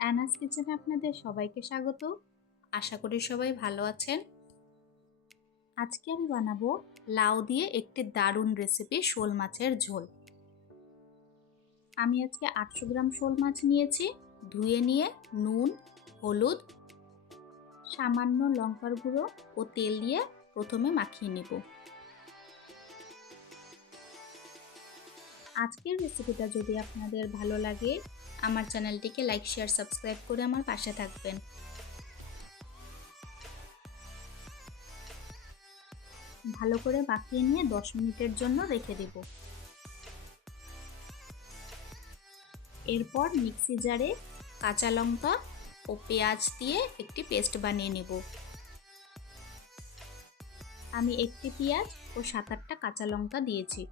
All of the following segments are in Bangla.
অ্যানাস কিচেনে আপনাদের সবাইকে স্বাগত। আশা করি সবাই ভালো আছেন। আজকে আমি বানাবো লাউ দিয়ে একটি দারুণ রেসিপি, শোল মাছের ঝোল। আমি আজকে 800 গ্রাম শোল মাছ নিয়েছি। ধুয়ে নিয়ে নুন, হলুদ, সামান্য লঙ্কার গুঁড়ো ও তেল দিয়ে প্রথমে মাখিয়ে নেব। আজকের রেসিপিটা যদি আপনাদের ভালো লাগে, আমার চ্যানেলটিকে লাইক, শেয়ার, সাবস্ক্রাইব করে আমার পাশে থাকবেন। ভালো করে মাখিয়ে নিয়ে 10 মিনিটের জন্য রেখে দেব। এরপর মিক্সি জারে কাঁচা লঙ্কা ও পেঁয়াজ দিয়ে একটি পেস্ট বানিয়ে নেব। আমি একটি পেঁয়াজ ও 7-8টা কাঁচা লঙ্কা দিয়েছি।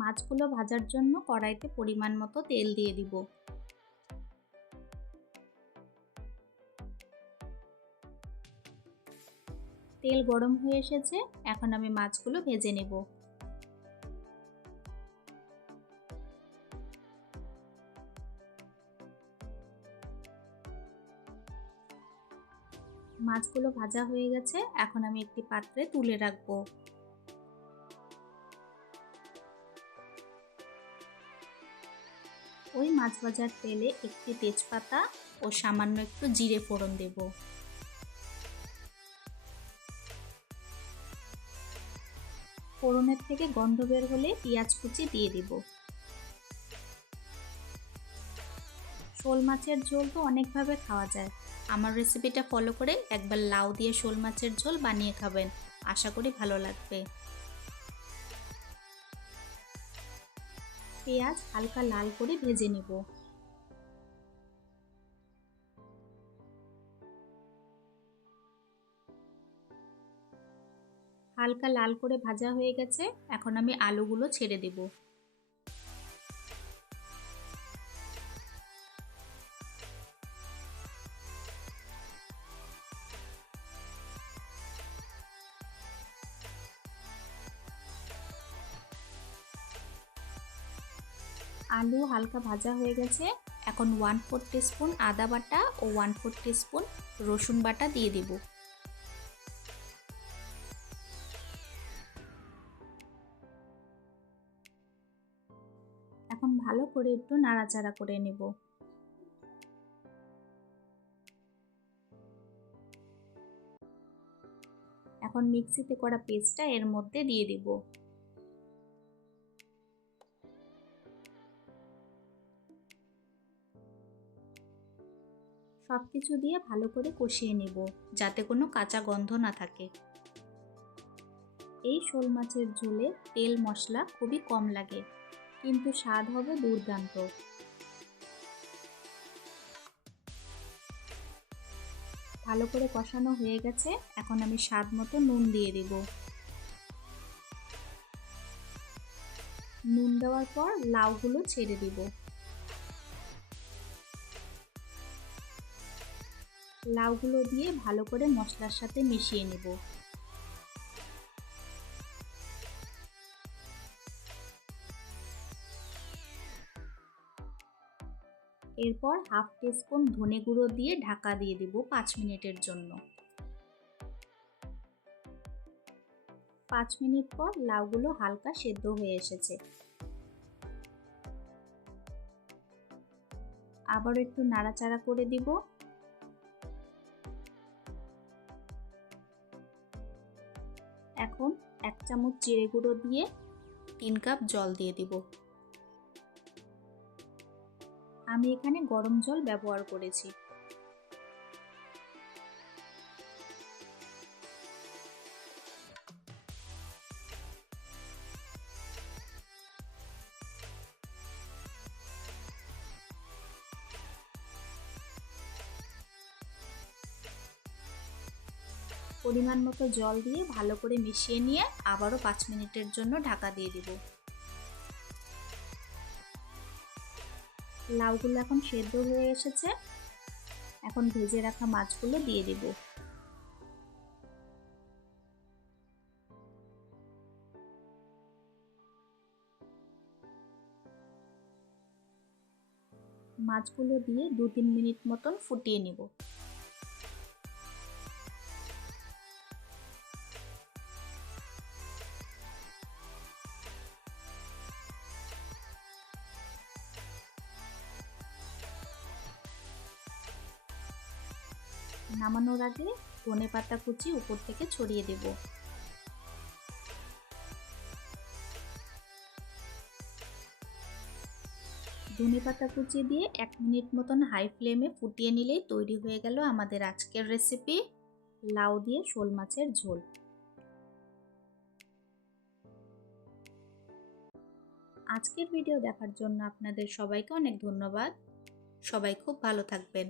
মাছগুলো ভাজার জন্য কড়াইতে পরিমাণ মতো তেল দিয়ে দিব। তেল গরম হয়ে এসেছে, এখন আমি মাছগুলো ভেজে নেব। মাছগুলো ভাজা হয়ে গেছে, এখন আমি একটি পাত্রে তুলে রাখবো। ওই মাছ ভাজার তেলে একটি তেজপাতা ও সামান্য একটু জিরে ফোড়ন দেব। ফোড়নের থেকে গন্ধ বের হলে পেঁয়াজ কুচি দিয়ে দেব। শোল মাছের ঝোল তো অনেকভাবে খাওয়া যায়। আমার রেসিপিটা ফলো করে একবার লাউ দিয়ে শোল মাছের ঝোল বানিয়ে খাবেন, আশা করি ভালো লাগবে। পেঁয়াজ হালকা লাল করে ভেজে নেব। হালকা লাল করে ভাজা হয়ে গেছে, এখন আমি আলুগুলো ছেড়ে দেব। আলু হালকা ভাজা হয়ে গেছে, এখন 1/4 টিস্পুন আদা বাটা ও 1/4 টিস্পুন রসুন বাটা দিয়ে দেব। এখন ভালো করে একটু নাড়াচাড়া করে নেব। এখন মিক্সিতে করা পেস্টটা এর মধ্যে দিয়ে দেব। সবকিছু দিয়ে ভালো করে কষিয়ে নেব, যাতে কোনো কাঁচা গন্ধ না থাকে। এই শোল মাছের ঝোলে তেল মশলা খুবই কম লাগে, কিন্তু স্বাদ হবে দুর্দান্ত। ভালো করে কষানো হয়ে গেছে, এখন আমি স্বাদ মতো নুন দিয়ে দেব। নুন দেওয়ার পর লাউগুলো ছেড়ে দেব। লাউগুলো দিয়ে ভালো করে মশলার সাথে মিশিয়ে নেব। এরপর 1/2 টিস্পুন ধনে গুঁড়ো দিয়ে ঢাকা দিয়ে দেব 5 মিনিটের জন্য। 5 মিনিট পর লাউগুলো হালকা সেদ্ধ হয়ে এসেছে। আবার একটু নাড়াচাড়া করে দিব। এখন 1 চামচ জিরে গুঁড়ো দিয়ে 3 কাপ জল দিয়ে দিব। আমি এখানে গরম জল ব্যবহার করেছি। পরিমাণ মতো জল দিয়ে ভালো করে মিশিয়ে নিয়ে আবারও 5 মিনিটের জন্য ঢাকা দিয়ে দিব। লাউগুলো এখন সেদ্ধ হয়ে এসেছে, এখন ভেজে রাখা মাছগুলো দিয়ে দিব। মাছগুলো দিয়ে 2-3 মিনিট মতন ফুটিয়ে নিব। নামানোর আগে ধনেপাতা কুচি উপর থেকে ছড়িয়ে দেব। ধনেপাতা কুচি দিয়ে 1 মিনিট মতন হাই ফ্লেমে ফুটিয়ে নিলেই তৈরি হয়ে গেল আমাদের আজকের রেসিপি লাউ দিয়ে শোল মাছের ঝোল। আজকের ভিডিও দেখার জন্য আপনাদের সবাইকে অনেক ধন্যবাদ। সবাই খুব ভালো থাকবেন।